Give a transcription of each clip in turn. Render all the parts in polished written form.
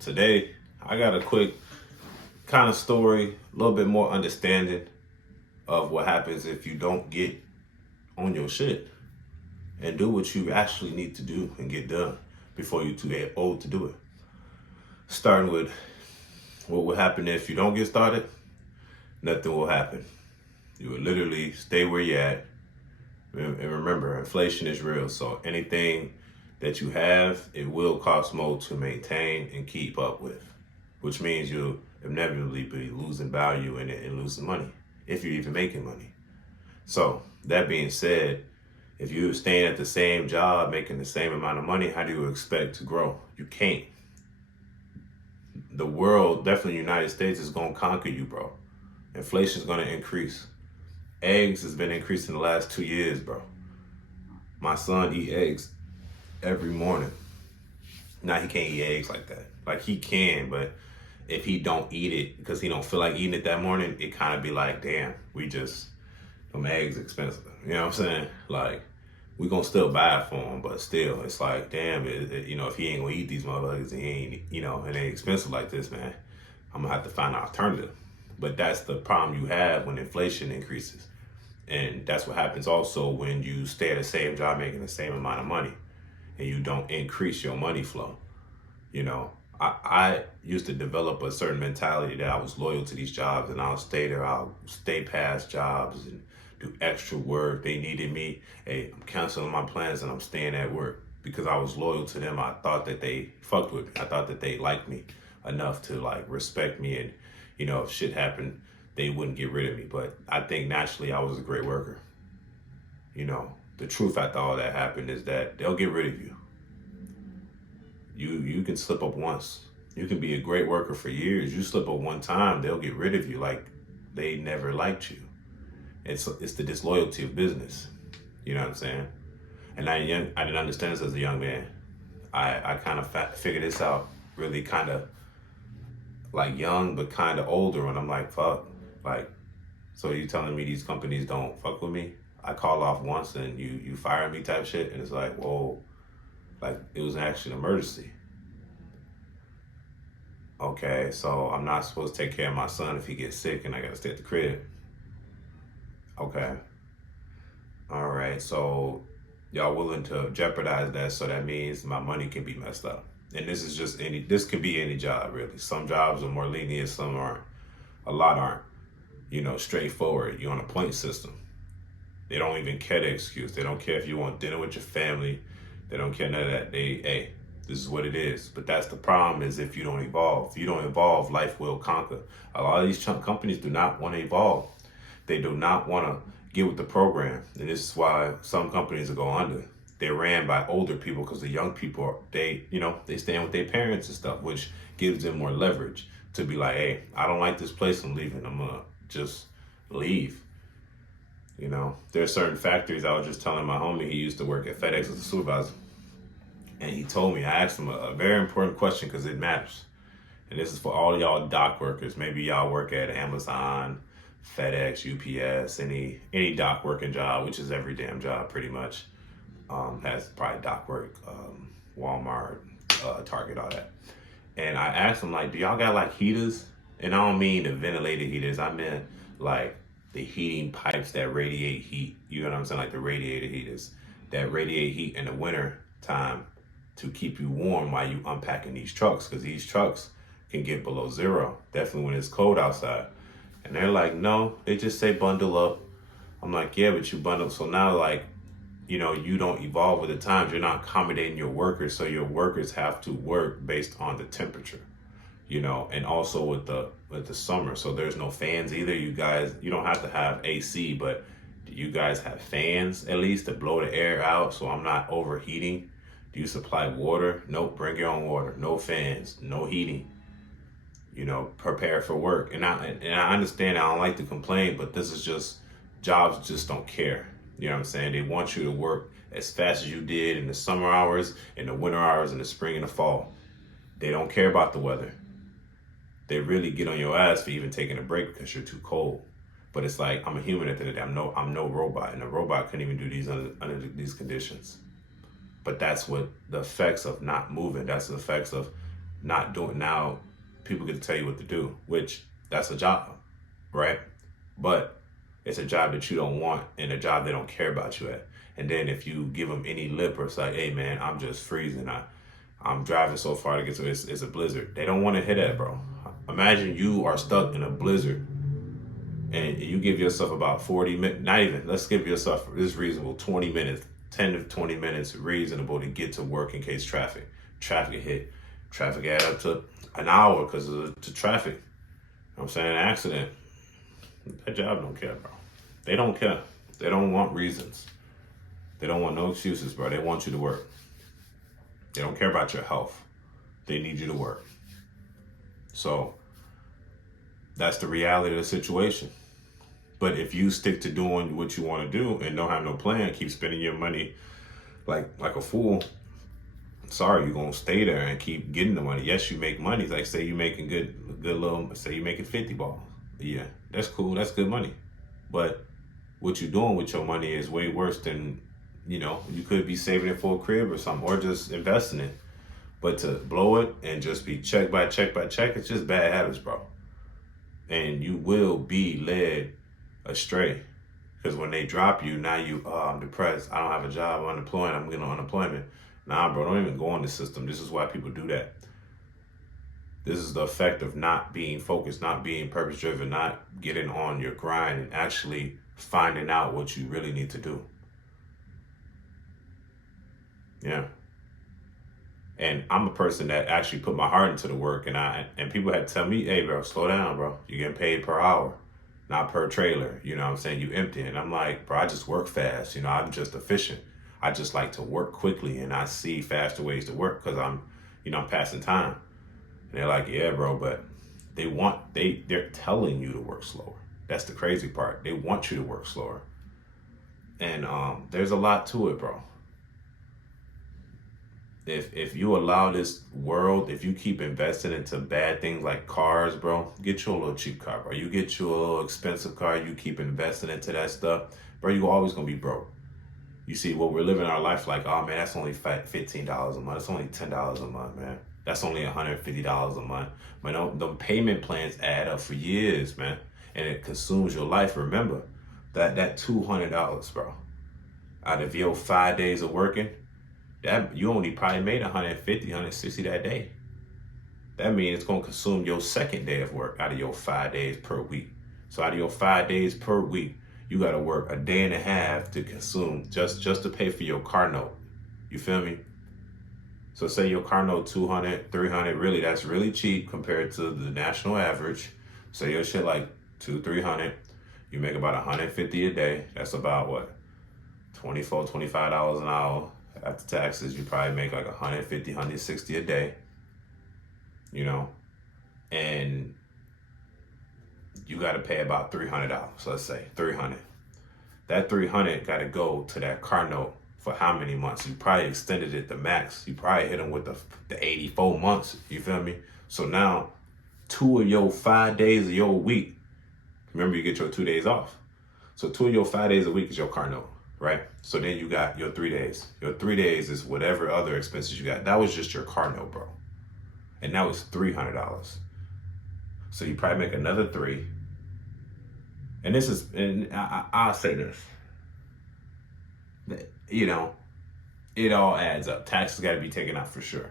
Today, I got a quick kind of story, a little bit more understanding of what happens if you don't get on your shit and do what you actually need to do and get done before you're too old to do it. Starting with what will happen if you don't get started, nothing will happen. You will literally stay where you're at. And remember, inflation is real. So anything that you have, it will cost more to maintain and keep up with, which means you'll inevitably be losing value in it and losing money, if you're even making money. So that being said, if you're staying at the same job, making the same amount of money, how do you expect to grow? You can't. The world, definitely the United States, is going to conquer you, bro. Inflation is going to increase. Eggs has been increasing the last 2 years, bro. My son eat eggs every morning. Now he can't eat eggs like that. Like he can, but if he don't eat it because he don't feel like eating it that morning, it kind of be like, damn, them eggs expensive. You know what I'm saying? Like, we gonna still buy it for him, but still, it's like, damn, if he ain't gonna eat these motherfuckers, he ain't, it ain't expensive like this, man. I'm gonna have to find an alternative. But that's the problem you have when inflation increases. And that's what happens also when you stay at the same job making the same amount of money and you don't increase your money flow. I used to develop a certain mentality that I was loyal to these jobs and I'll stay there. I'll stay past jobs and do extra work. They needed me. Hey, I'm canceling my plans and I'm staying at work because I was loyal to them. I thought that they fucked with me. I thought that they liked me enough to like respect me and, if shit happened, they wouldn't get rid of me. But I think naturally I was a great worker. The truth after all that happened is that they'll get rid of you. You can slip up once. You can be a great worker for years. You slip up one time, they'll get rid of you like they never liked you. It's the disloyalty of business. You know what I'm saying? And I didn't understand this as a young man. I kind of figured this out really kind of like young, but kind of older when I'm like, fuck. Like, so you telling me these companies don't fuck with me? I call off once and you fire me type shit. And it's like, whoa, like it was actually an emergency. Okay, so I'm not supposed to take care of my son if he gets sick and I gotta stay at the crib. Okay. All right, so y'all willing to jeopardize that, so that means my money can be messed up. And this could be any job really. Some jobs are more lenient, some aren't. A lot aren't. Straightforward. You're on a point system. They don't even care the excuse. They don't care if you want dinner with your family. They don't care none of that. Hey, this is what it is. But that's the problem, is if you don't evolve. If you don't evolve, life will conquer. A lot of these companies do not want to evolve. They do not want to get with the program. And this is why some companies will go under. They're ran by older people because the young people, they stand with their parents and stuff, which gives them more leverage to be like, hey, I don't like this place, I'm leaving. I'm going to just leave. There are certain factories. I was just telling my homie, he used to work at FedEx as a supervisor. And he told me, I asked him a very important question because it matters. And this is for all y'all dock workers. Maybe y'all work at Amazon, FedEx, UPS, any dock working job, which is every damn job pretty much. Has probably dock work, Walmart, Target, all that. And I asked him, like, do y'all got like heaters? And I don't mean the ventilated heaters. I meant like the heating pipes that radiate heat. You know what I'm saying? Like the radiator heaters that radiate heat in the winter time to keep you warm while you unpacking these trucks. Because these trucks can get below zero, definitely when it's cold outside. And they're like, no, they just say bundle up. I'm like, yeah, but you bundle. So now like, you don't evolve with the times. You're not accommodating your workers. So your workers have to work based on the temperature, and also with the summer. So there's no fans either. You guys, you don't have to have AC, but do you guys have fans at least to blow the air out so I'm not overheating? Do you supply water? Nope, bring your own water. No fans, no heating. Prepare for work. And I understand, I don't like to complain, but this is just, jobs just don't care. You know what I'm saying? They want you to work as fast as you did in the summer hours, in the winter hours, in the spring and the fall. They don't care about the weather. They really get on your ass for even taking a break because you're too cold. But it's like, I'm a human at the end of the day. I'm no robot, and a robot couldn't even do these under these conditions. But that's what the effects of not moving. That's the effects of not doing now. People get to tell you what to do, which that's a job, right? But it's a job that you don't want and a job they don't care about you at. And then if you give them any lip or it's like, hey man, I'm just freezing. I'm driving so far to get to it's a blizzard. They don't want to hear that, bro. Imagine you are stuck in a blizzard and you give yourself about 40 minutes, not even, let's give yourself this reasonable 20 minutes, 10 to 20 minutes reasonable to get to work in case traffic hit. Traffic add up to an hour because of the traffic. You know what I'm saying? An accident. That job don't care, bro. They don't care. They don't want reasons. They don't want no excuses, bro. They want you to work. They don't care about your health. They need you to work. So that's the reality of the situation. But if you stick to doing what you want to do and don't have no plan, keep spending your money like a fool, sorry, you're gonna stay there and keep getting the money. Yes, you make money. Like say you making good little, say you making 50 balls. Yeah, that's cool. That's good money. But what you're doing with your money is way worse than, you could be saving it for a crib or something, or just investing it. But to blow it and just be check by check by check, it's just bad habits, bro. And you will be led astray. Because when they drop you, now I'm depressed. I don't have a job. I'm unemployed. I'm getting unemployment. Nah, bro, don't even go in the system. This is why people do that. This is the effect of not being focused, not being purpose-driven, not getting on your grind and actually finding out what you really need to do. Yeah. And I'm a person that actually put my heart into the work, and people had to tell me, hey, bro, slow down, bro. You're getting paid per hour, not per trailer. You know what I'm saying? You empty. And I'm like, bro, I just work fast. I'm just efficient. I just like to work quickly, and I see faster ways to work because I'm passing time. And they're like, yeah, bro, but they're telling you to work slower. That's the crazy part. They want you to work slower. And there's a lot to it, bro. If you allow this world, if you keep investing into bad things like cars, bro, get you a little cheap car, bro. You get you a little expensive car, you keep investing into that stuff, bro, you're always going to be broke. You see, what we're living our life like, oh man, that's only $15 a month. It's only $10 a month, man. That's only $150 a month. But the payment plans add up for years, man. And it consumes your life. Remember, that $200, bro, out of your 5 days of working, that you only probably made 150, 160 that day. That means it's going to consume your second day of work out of your 5 days per week. So out of your 5 days per week, you got to work a day and a half to consume just to pay for your car note. You feel me? So say your car note 200, 300, really, that's really cheap compared to the national average. Say your shit like 200, 300, you make about 150 a day. That's about what? $24, $25 an hour. After taxes, you probably make like 150, 160 a day, and you got to pay about $300. Let's say 300. That 300 got to go to that car note for how many months? You probably extended it to max. You probably hit them with the 84 months. You feel me? So now 2 of your 5 days of your week, remember you get your 2 days off. So 2 of your 5 days a week is your car note. Right? So then you got your 3 days. Your 3 days is whatever other expenses you got. That was just your car note, bro. And that was $300. So you probably make another 3. And I'll say this. It all adds up. Taxes got to be taken out for sure.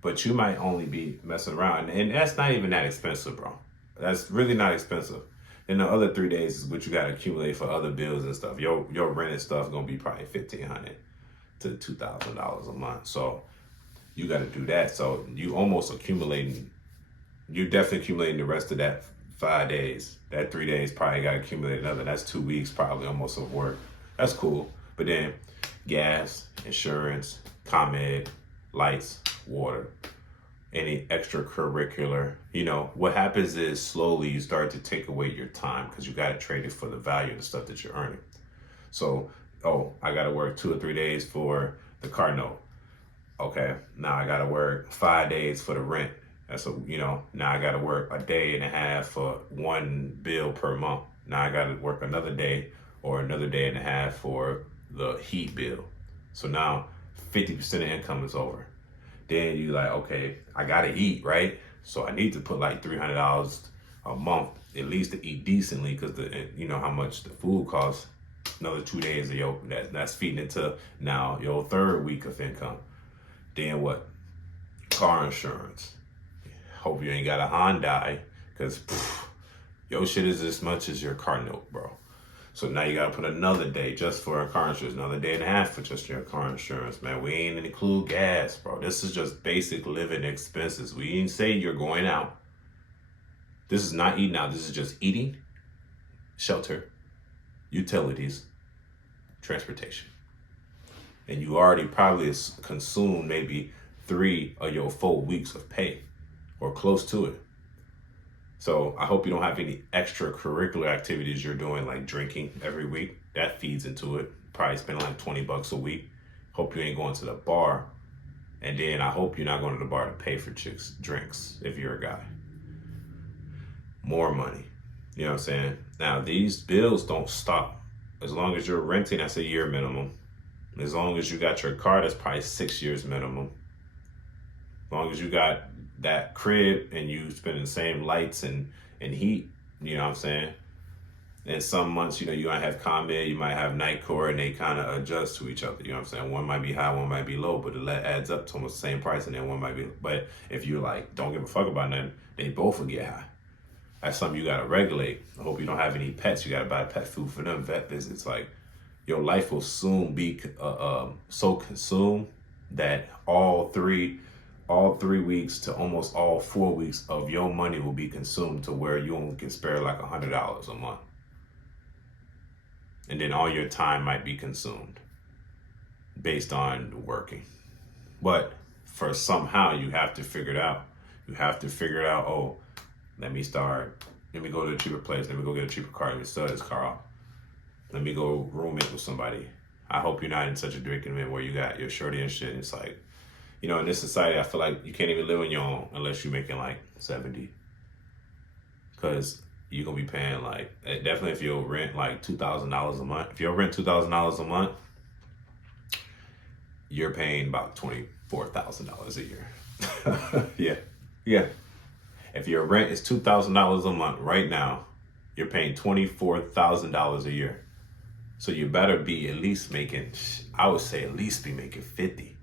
But you might only be messing around. And that's not even that expensive, bro. That's really not expensive. And the other 3 days is what you got to accumulate for other bills and stuff. Your rent and stuff is going to be probably $1,500 to $2,000 a month. So you got to do that. So you definitely accumulating the rest of that 5 days. That 3 days probably got to accumulate another. That's 2 weeks probably almost of work. That's cool. But then gas, insurance, ComEd, lights, water, any extracurricular, what happens is slowly you start to take away your time because you got to trade it for the value of the stuff that you're earning. So, I got to work 2 or 3 days for the car note. Okay, now I got to work 5 days for the rent. That's now I got to work a day and a half for one bill per month. Now I got to work another day or another day and a half for the heat bill. So now 50% of income is over. Then you like, okay, I gotta eat, right? So I need to put like $300 a month at least to eat decently, because you know how much the food costs. Another 2 days of that's feeding into now your third week of income. Then what? Car insurance. Hope you ain't got a Hyundai, because your shit is as much as your car note, bro. So now you gotta put another day just for a car insurance, another day and a half for just your car insurance, man. We ain't include gas, bro. This is just basic living expenses. We ain't say you're going out. This is not eating out. This is just eating, shelter, utilities, transportation. And you already probably consumed maybe 3 of your 4 weeks of pay or close to it. So I hope you don't have any extracurricular activities you're doing, like drinking every week. That feeds into it. Probably spending like $20 a week. Hope you ain't going to the bar. And then I hope you're not going to the bar to pay for chicks' drinks if you're a guy. More money. You know what I'm saying? Now, these bills don't stop. As long as you're renting, that's a year minimum. As long as you got your car, that's probably 6 years minimum. As long as you got that crib and you spend the same lights and heat, you know what I'm saying? And some months, you know, you might have ComEd, you might have Nightcore, and they kind of adjust to each other, you know what I'm saying? One might be high, one might be low, but it adds up to almost the same price, and then one might be, but if you like, don't give a fuck about nothing, they both will get high. That's something you gotta regulate. I hope you don't have any pets, you gotta buy pet food for them, vet visits. Like, your life will soon be so consumed that all three weeks to almost all 4 weeks of your money will be consumed to where you only can spare like $100 a month. And then all your time might be consumed based on working. But for somehow you have to figure it out. You have to figure it out, oh, let me go to a cheaper place, let me go get a cheaper car, let me sell this car off. Let me go roommate with somebody. I hope you're not in such a drinking man where you got your shorty and shit. It's like, you know, in this society, I feel like you can't even live on your own unless you're making like 70. Because you're going to be paying like, definitely if you'll rent like $2,000 a month. If you'll rent $2,000 a month, you're paying about $24,000 a year. Yeah. If your rent is $2,000 a month right now, you're paying $24,000 a year. So you better be at least making, I would say at least be making 50.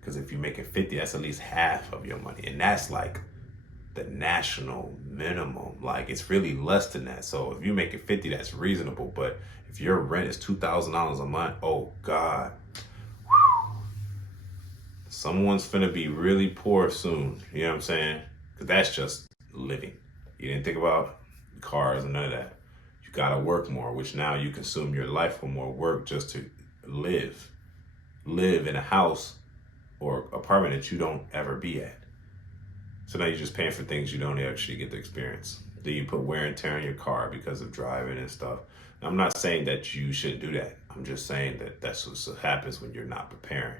Because if you're making 50, that's at least half of your money. And that's like the national minimum. Like, it's really less than that. So if you're making 50, that's reasonable. But if your rent is $2,000 a month, oh God. Someone's finna be really poor soon. You know what I'm saying? Because that's just living. You didn't think about cars and none of that. You gotta work more, which now you consume your life for more work just to live in a house or apartment that you don't ever be at. So now you're just paying for things you don't actually get to experience. Then you put wear and tear on your car because of driving and stuff. I'm not saying that you shouldn't do that. I'm just saying that that's what happens when you're not preparing.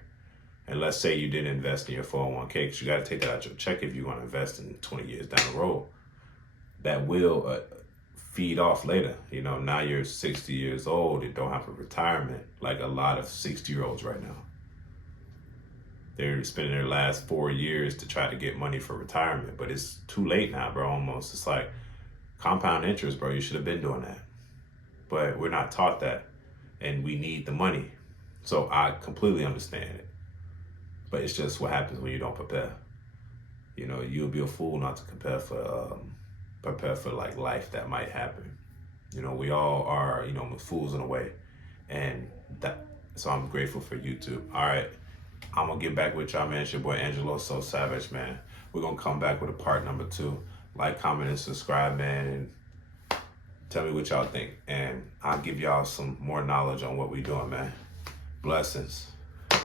And let's say you didn't invest in your 401k, because you got to take that out your check if you want to invest in 20 years down the road. That will feed off later. You know, now you're 60 years old and don't have a retirement like a lot of 60-year-olds right now. They're spending their last 4 years to try to get money for retirement, but it's too late now, bro, almost. It's like compound interest, bro. You should have been doing that. But we're not taught that, and we need the money. So I completely understand it. But it's just what happens when you don't prepare. You know, you'll be a fool not to prepare for like life that might happen. You know, we all are, you know, fools in a way. And so I'm grateful for YouTube. All right. I'm going to get back with y'all, man. It's your boy Angelo So Savage, man. We're going to come back with a part number 2. Like, comment, and subscribe, man. And tell me what y'all think. And I'll give y'all some more knowledge on what we're doing, man. Blessings.